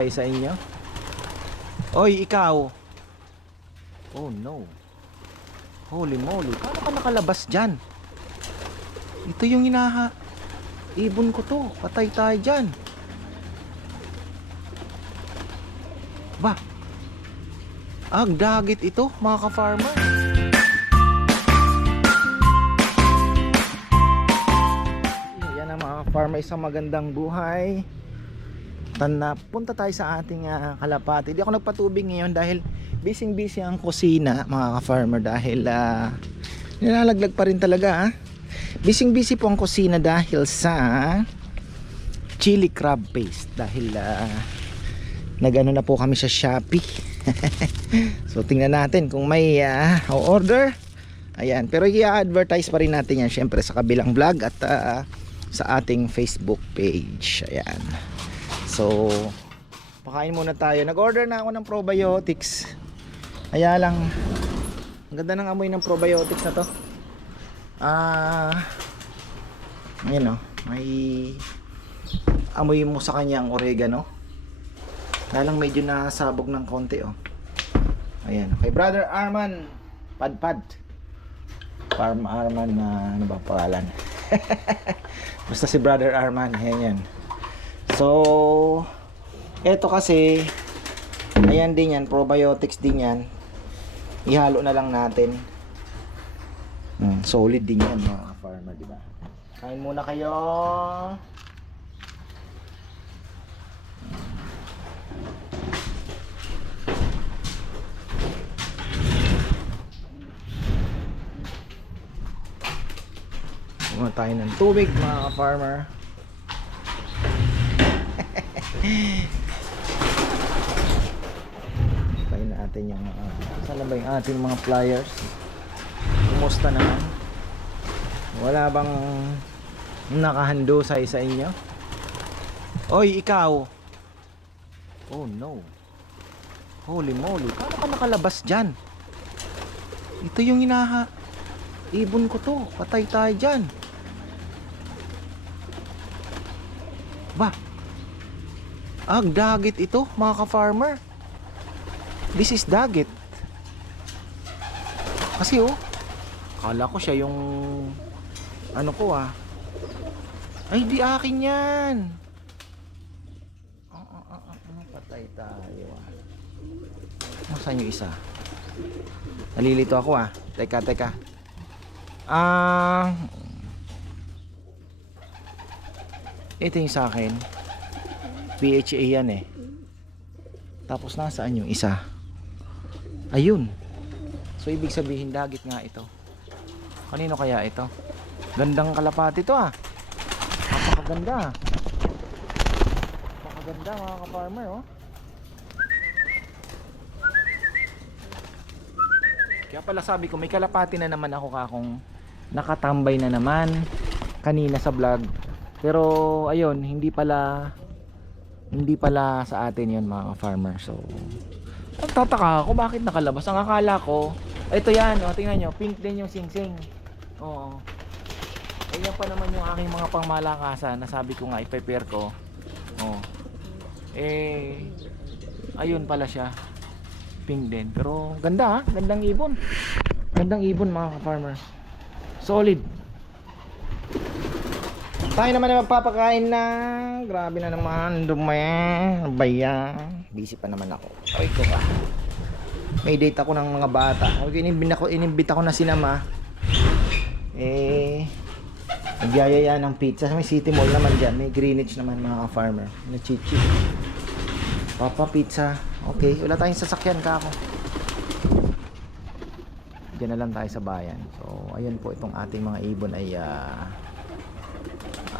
Ay, sa inyo? Oy, ikaw. Oh no. Holy moly. Paano ka nakalabas dyan? Ito yung hinaha. Ibon ko to. Patay tayo dyan. Ba? Ag dagit ito, mga ka-farmer. Yan ang mga farmer isang magandang buhay. Tanda, punta tayo sa ating ah, kalapati. Di ako nagpatubig ngayon dahil busy busy ang kusina mga ka-farmer dahil ah, nilalaglag pa rin talaga ah. Busy busy po ang kusina dahil sa chili crab paste dahil ah, nagano na po kami sa Shopee. so tingnan natin kung may ah, order. Ayan, pero i-advertise pa rin natin yan syempre sa kabilang vlog at ah, sa ating Facebook page. Ayan. So, pakain muna tayo. Nag-order na ako ng probiotics. Kaya lang, ang ganda ng amoy ng probiotics na to. Ah, ayun o, may amoy mo sa kanya ang oregano. Kaya lang medyo nasabog ng konti oh. Ayan, kay Brother Arman, padpad. Farm Arman na ano ba pangalan? Basta si Brother Arman, yan yan. So, eto kasi, ayan din yan, probiotics din yan. Ihalo na lang natin. Hmm, solid din yan mga farmer, di ba? Kain muna kayo. Kumuha tayo ng tubig mga farmer. Tayo natin yung uh, saan na ba yung ating mga flyers? Kumusta naman? Wala bang nakahando sa isa inyo? Oy, ikaw! Oh no. Holy moly. Paano ka nakalabas dyan? Ito yung hinaha. Ibon ko to. Patay tayo dyan. Ba? Ag dagit ito, mga ka-farmer. This is dagit. Kasi oh, kala ko siya yung ano ko ah. Ay, di akin yan. Ah, ah, ah, ah, patay tayo ah. Nasaan yung isa? Nalilito ako ah. Teka, teka. Ah... ito yung sa akin. PHA yan eh. Tapos nasaan yung isa? Ayun. So ibig sabihin dagit nga ito. Kanino kaya ito? Gandang kalapati to ah. Napakaganda. Napakaganda mga ka-farmer oh. Kaya pala sabi ko may kalapati na naman ako kakong nakatambay na naman kanina sa vlog. Pero ayun, hindi pala hindi pala sa atin 'yon mga farmer. So nagtataka ako bakit nakalabas. Ang akala ko, ito 'yan, oh, tingnan nyo, pink din yung singsing. Oo. Ayan pa naman yung aking mga pangmalakasan na sabi ko nga i-prepare ko. Oh. Eh ayun pala siya. Pink din. Pero ganda ha, gandang ibon. Gandang ibon mga farmer. Solid. Tayo naman na magpapakain na. Grabe na naman. Dumi. Baya. Busy pa naman ako. Ay ko ka. May date ako ng mga bata. Okay, inimbita ko, inimbita ko na si Nama. Eh, nagyayaya ng pizza. May City Mall naman dyan. May Greenwich naman mga farmer. Na chichi. Papa Pizza. Okay, wala tayong sasakyan ka ako. Diyan na lang tayo sa bayan. So, ayun po itong ating mga ibon ay ah,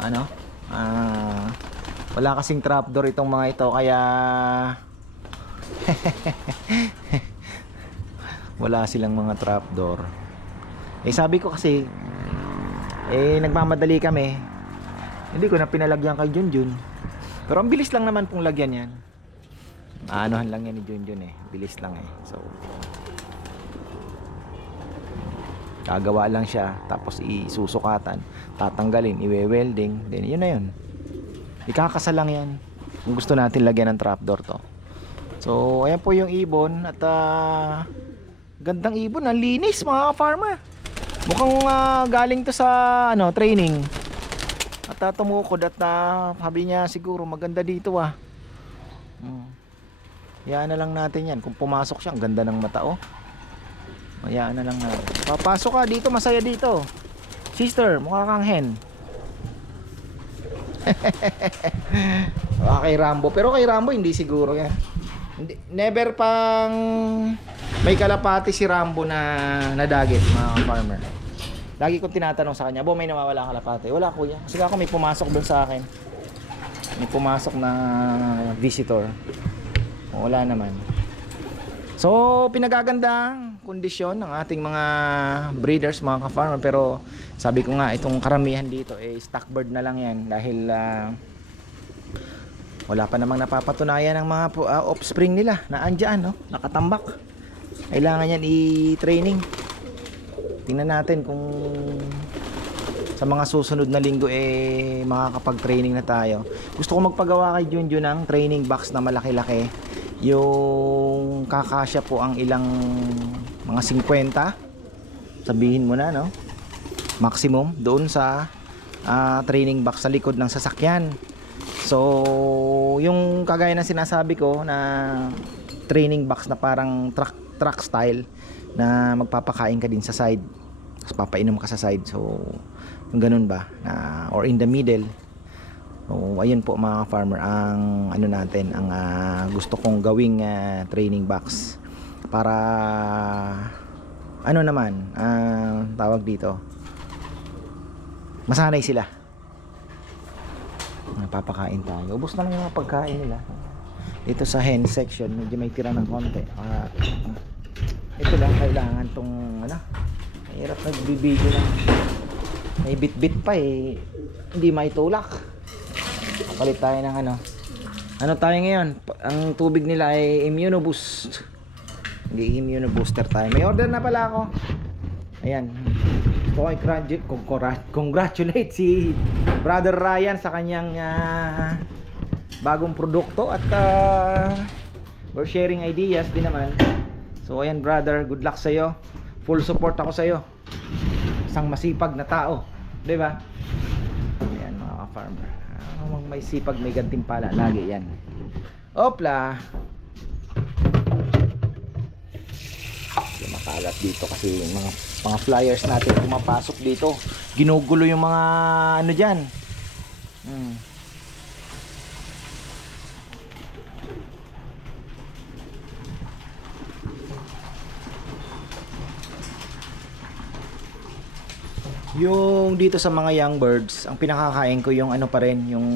ano? Ah, wala kasing trapdoor itong mga ito kaya wala silang mga trapdoor. Eh sabi ko kasi eh nagmamadali kami. Hindi ko na pinalagyan kay Junjun. Pero ang bilis lang naman pong lagyan yan. Aanohan lang yan ni Junjun eh. Bilis lang eh. So gagawa lang siya tapos isusukatan tatanggalin iwe-welding then yun na yun ikakasa lang yan Kung gusto natin lagyan ng trapdoor to. So, ayan po yung ibon at ah, gandang ibon, ang linis mga farmer. Mukhang ah, galing to sa ano, training. At uh, tumukod at ah, sabi niya siguro maganda dito ah. Hmm. Hayaan na lang natin yan. Kung pumasok siya, ang ganda ng mata oh. Hayaan na lang natin. Papasok ka dito, masaya dito. Sister, mukha kang hen. Baka kay Rambo. Pero kay Rambo, hindi siguro yan. Hindi, never pang may kalapati si Rambo na nadagit, mga farmer. Lagi kong tinatanong sa kanya, Bo, may nawawala kalapati. Wala kuya. Kasi ako may pumasok doon sa akin. May pumasok na visitor. Wala naman. So, pinagagandang kondisyon ng ating mga breeders, mga ka-farmer. Pero sabi ko nga, itong karamihan dito, eh, stock bird na lang yan. Dahil ah, wala pa namang napapatunayan ng mga ah, offspring nila na andyan, no? nakatambak. Kailangan yan i-training. Tingnan natin kung sa mga susunod na linggo eh makakapag-training na tayo. Gusto ko magpagawa kay Junjun ng training box na malaki-laki. Yung kakasya po ang ilang mga 50. Sabihin mo na no. Maximum doon sa ah, training box sa likod ng sasakyan. So, yung kagaya ng sinasabi ko na training box na parang truck truck style na magpapakain ka din sa side. Tapos papainom ka sa side. So, ganun ba? Na, or in the middle. So, ayun po mga farmer ang ano natin, ang ah, gusto kong gawing ah, training box para ano naman, ah, tawag dito. Masanay sila. Napapakain tayo. Ubus na lang yung pagkain nila. Dito sa hen section, medyo may tira ng konti. Ah, ito lang kailangan tong ano. Mahirap nagbibideo lang. May bit-bit pa eh. Hindi maitulak. Kapalit tayo ng ano. Ano tayo ngayon? Ang tubig nila ay immunoboost. Hindi immunobooster tayo. May order na pala ako. Ayan. Gusto ko i-gradu- congrat- congratulate si Brother Ryan sa kanyang ah, bagong produkto at ah, we're sharing ideas din naman. So ayan brother, good luck sa iyo. Full support ako sa iyo. Isang masipag na tao, 'di ba? Ayan mga ka-farmer. Ah, may sipag may gantimpala lagi 'yan. Opla. Makalat dito kasi yung mga mga flyers natin pumapasok dito. Ginugulo yung mga ano diyan. Hmm. Yung dito sa mga young birds, ang pinakakain ko yung ano pa rin, yung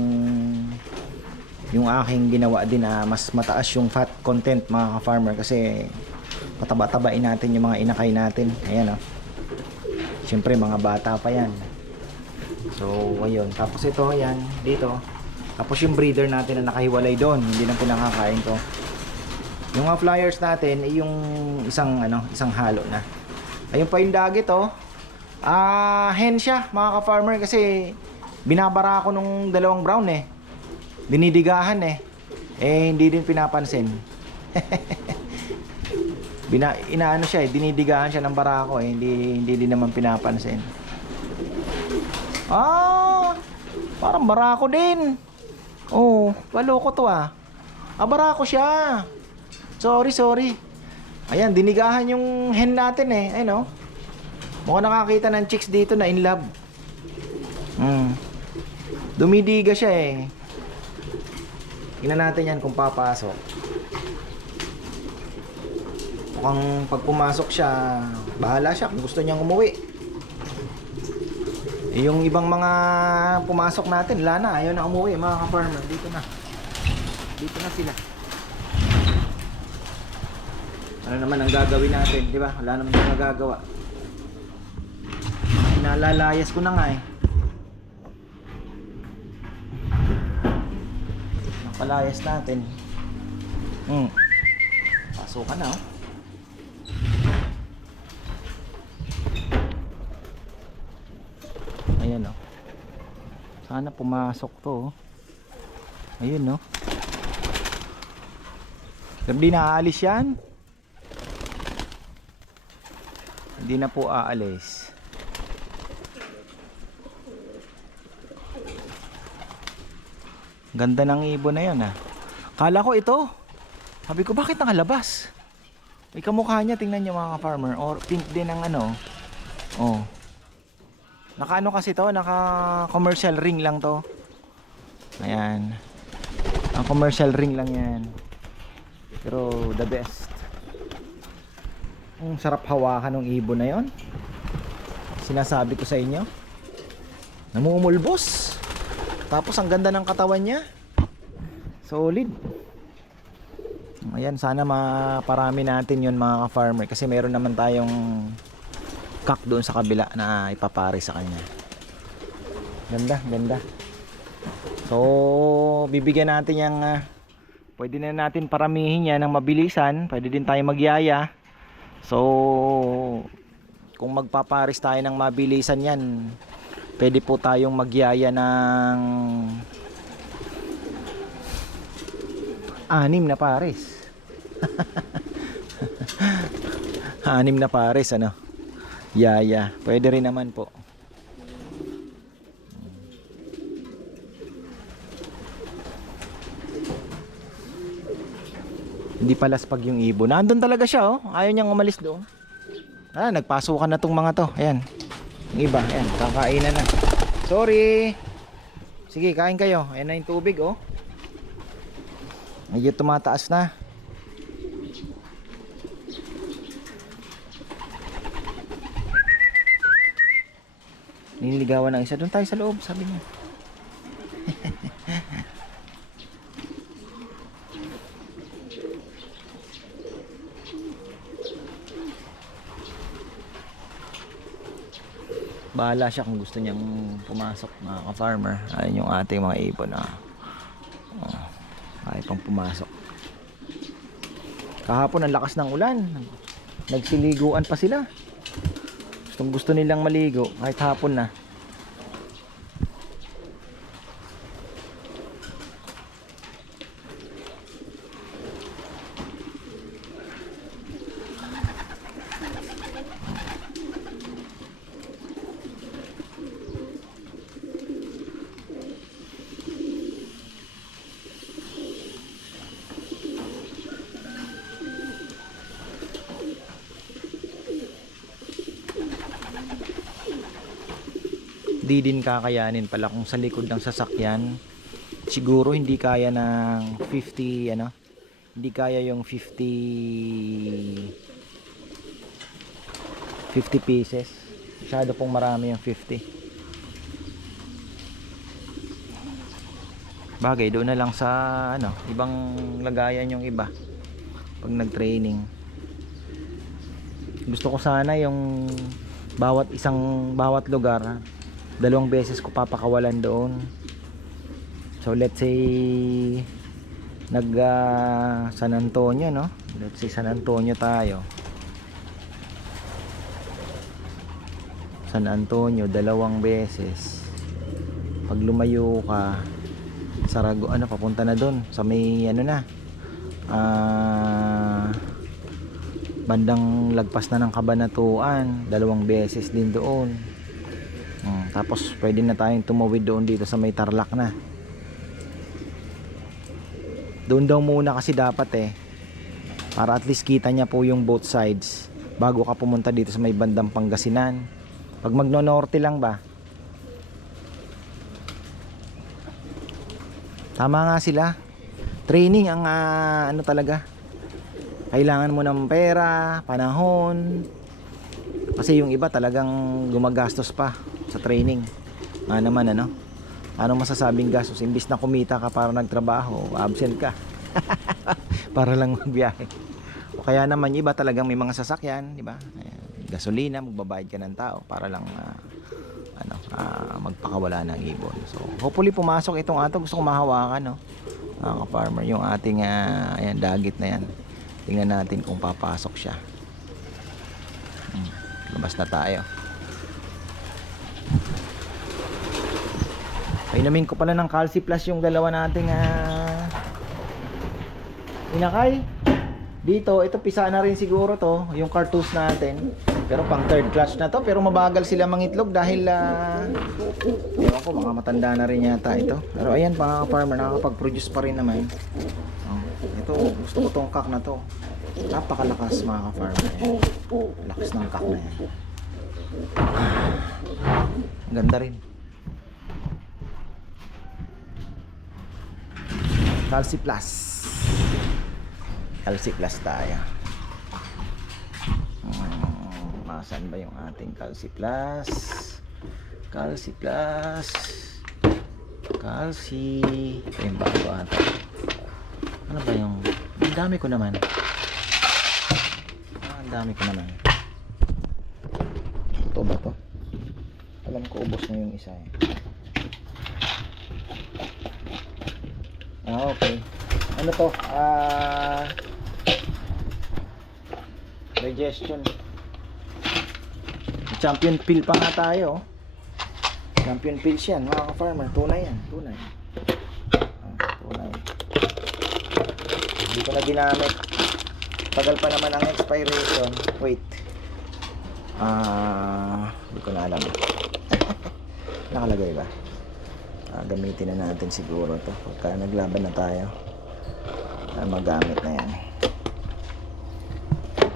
yung aking ginawa din na mas mataas yung fat content mga ka-farmer kasi pataba-tabain natin yung mga inakay natin. Ayan oh. Siyempre mga bata pa yan. So, ayun. Tapos ito, ayan, dito. Tapos yung breeder natin na nakahiwalay doon, hindi na pinakakain ko. Yung mga flyers natin yung isang ano, isang halo na. Ayun pa yung dagit oh. Ah, hen siya, mga ka-farmer kasi binabara ako nung dalawang brown eh. Dinidigahan eh. Eh hindi din pinapansin. Bina inaano siya eh, dinidigahan siya ng barako eh, hindi hindi din naman pinapansin. Ah, parang barako din. Oh, paloko to ah. Ah, barako siya. Sorry, sorry. Ayan, dinigahan yung hen natin eh. Ayun oh. Mukhang nakakita ng chicks dito na in love. Hmm. Dumidiga siya eh. Tingnan natin yan kung papasok. Mukhang pag pumasok siya, bahala siya kung gusto niyang umuwi. Eh, yung ibang mga pumasok natin, wala na. Ayaw na umuwi, mga ka-farmer. Dito na. Dito na sila. Ano naman ang gagawin natin, di ba? Wala naman yung nagagawa. Nalalayas ko na nga eh. Napalayas natin. Hmm. Pasukan na oh. Ayan oh. Sana pumasok to oh. Ayun oh. Hindi na aalis yan. Hindi na po aalis. Ganda ng ibon na yan ah. Kala ko ito. Sabi ko bakit nakalabas? May kamukha niya tingnan niyo mga farmer or pink din ang ano. Oh. Naka ano kasi to, naka commercial ring lang to. Ayan. Ang commercial ring lang yan. Pero the best. Ang sarap hawakan ng ibon na yon. Sinasabi ko sa inyo. Namumulbos. Tapos ang ganda ng katawan niya. Solid. Ayan, sana maparami natin yon mga ka-farmer kasi meron naman tayong kak doon sa kabila na ipapare sa kanya. Ganda, ganda. So, bibigyan natin yung ah, pwede na natin paramihin yan ng mabilisan. Pwede din tayo magyaya. So, kung magpaparis tayo ng mabilisan yan, pwede po tayong magyaya ng anim na pares. anim na pares, ano? Yaya. Pwede rin naman po. Hindi palas pag yung ibon. Nandun talaga siya, oh. Ayaw niyang umalis doon. Ah, nagpasukan na tong mga to. Ayan. Yung iba, ayan. Kakainan na. Sorry. Sige, kain kayo. Ayan na yung tubig, oh. Medyo tumataas na. Nililigawan ng isa. Doon tayo sa loob, sabi niya. Bahala siya kung gusto niyang pumasok mga ka-farmer. Ayun yung ating mga ibon na oh, ay pang pumasok. Kahapon ang lakas ng ulan. Nagsiliguan pa sila. Gustong gusto nilang maligo kahit hapon na. Di din kakayanin pala kung sa likod ng sasakyan. Siguro hindi kaya ng 50 ano? Hindi kaya yung 50 50 pieces. Masyado pong marami yung 50 bagay doon na lang sa ano ibang lagayan yung iba pag nag training gusto ko sana yung bawat isang bawat lugar dalawang beses ko papakawalan doon. So let's say nag ah, San Antonio no? Let's say San Antonio tayo. San Antonio dalawang beses. Pag lumayo ka Sarago ano papunta na doon. Sa may ano na ah bandang lagpas na ng kabanatuan dalawang beses din doon Mm, tapos pwede na tayong tumawid doon dito sa may tarlac na. Doon daw muna kasi dapat eh. Para at least kita niya po yung both sides bago ka pumunta dito sa may bandang Pangasinan. Pag magno-norte lang ba? Tama nga sila. Training ang ah, ano talaga. Kailangan mo ng pera, panahon. Kasi yung iba talagang gumagastos pa sa training. Ah naman ano? Ano masasabing gastos? Imbis na kumita ka para nagtrabaho, absent ka. para lang magbiyahe. O kaya naman iba talagang may mga sasakyan, di ba? Gasolina, magbabayad ka ng tao para lang ah, ano, ah, magpakawala ng ibon. So, hopefully pumasok itong ato. Gusto ko mahawakan, no? Mga farmer yung ating ah, ayan, dagit na yan. Tingnan natin kung papasok siya. Hmm, labas na tayo. Painumin ko pala ng Calci Plus yung dalawa nating ah, inakay. Dito, ito pisa na rin siguro to, yung cartouche natin. Pero pang third class na to, pero mabagal sila mangitlog dahil ah ewan ko, mga matanda na rin yata ito. Pero ayan, mga farmer, nakakapag-produce pa rin naman. Oh, ito, gusto ko tong kak na to. Napakalakas mga ka-farmer. Lakas ng kak na yan. Ang Ganda rin. Calci Plus. Calci Plus tayo. Hmm, Nasaan ba yung ating Calci Plus? Calci Plus. Calci. Ito yung bago ata. Ano ba yung... Ang dami ko naman. Ah, ang dami ko naman. Ito ba to? Alam ko ubos na yung isa eh. Ah, okay. Ano to? Ah... digestion. Champion pill pa nga tayo. Champion pills yan, mga ka-farmer. Tunay yan, tunay. Ah, tunay. Hindi ko na ginamit. Tagal pa naman ang expiration. Wait. Ah, hindi ko na alam. Nakalagay ba? Ah, gamitin na natin siguro to pagka naglaban na tayo. Ah, magamit na yan.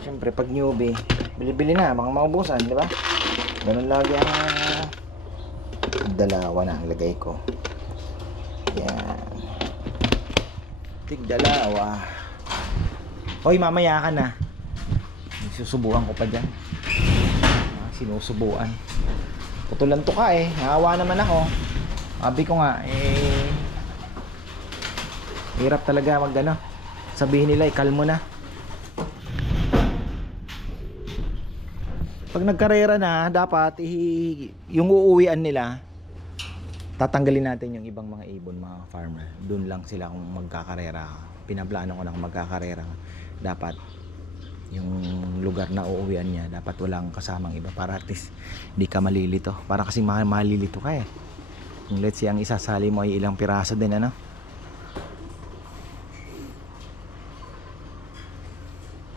Siyempre, pag newbie, bili-bili na, mga maubusan, di ba? Ganun lagi ang ah, dalawa na ang lagay ko. Yan. Tig dalawa. Hoy, mamaya ka na. Susubukan ko pa dyan. Ah, sinusubuan. Putulan to ka eh. Naawa naman ako. Sabi ko nga, eh... Hirap talaga mag ano. Sabihin nila, ikalmo na. Pag nagkarera na, dapat i- yung uuwian nila, tatanggalin natin yung ibang mga ibon, mga farmer. Doon lang sila kung magkakarera. Pinaplano ko lang magkakarera. Dapat yung lugar na uuwian niya, dapat walang kasamang iba para at least di ka malilito. Para kasi ma- malilito ka eh. Kung let's say ang isasali mo ay ilang piraso din ano.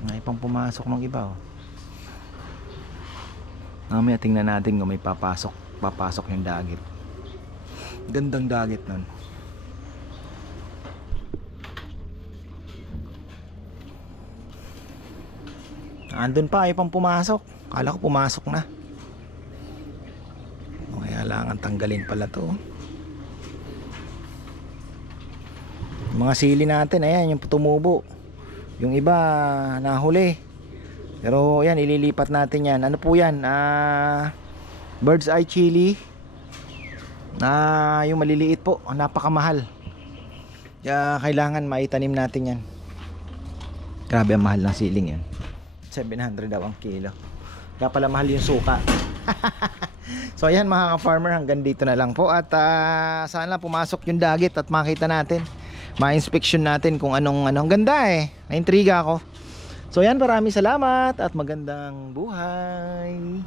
May pang pumasok ng iba oh. Mamaya tingnan natin kung may papasok, papasok yung dagit. Gandang dagit nun. Andun pa, ay pang pumasok. Kala ko pumasok na. Lang tanggalin pala to. Mga sili natin, ayan, yung tumubo. Yung iba, nahuli. Pero yan, ililipat natin yan. Ano po yan? Ah, bird's eye chili. Na yung maliliit po, napakamahal. Kaya kailangan maitanim natin yan. Grabe ang mahal ng siling yan. 700 daw ang kilo. Kaya pala mahal yung suka. so ayan mga ka-farmer, hanggang dito na lang po. At ah, sana pumasok yung dagit at makita natin. Ma-inspection natin kung anong anong ganda eh. Naintriga ako. So yan, maraming salamat at magandang buhay.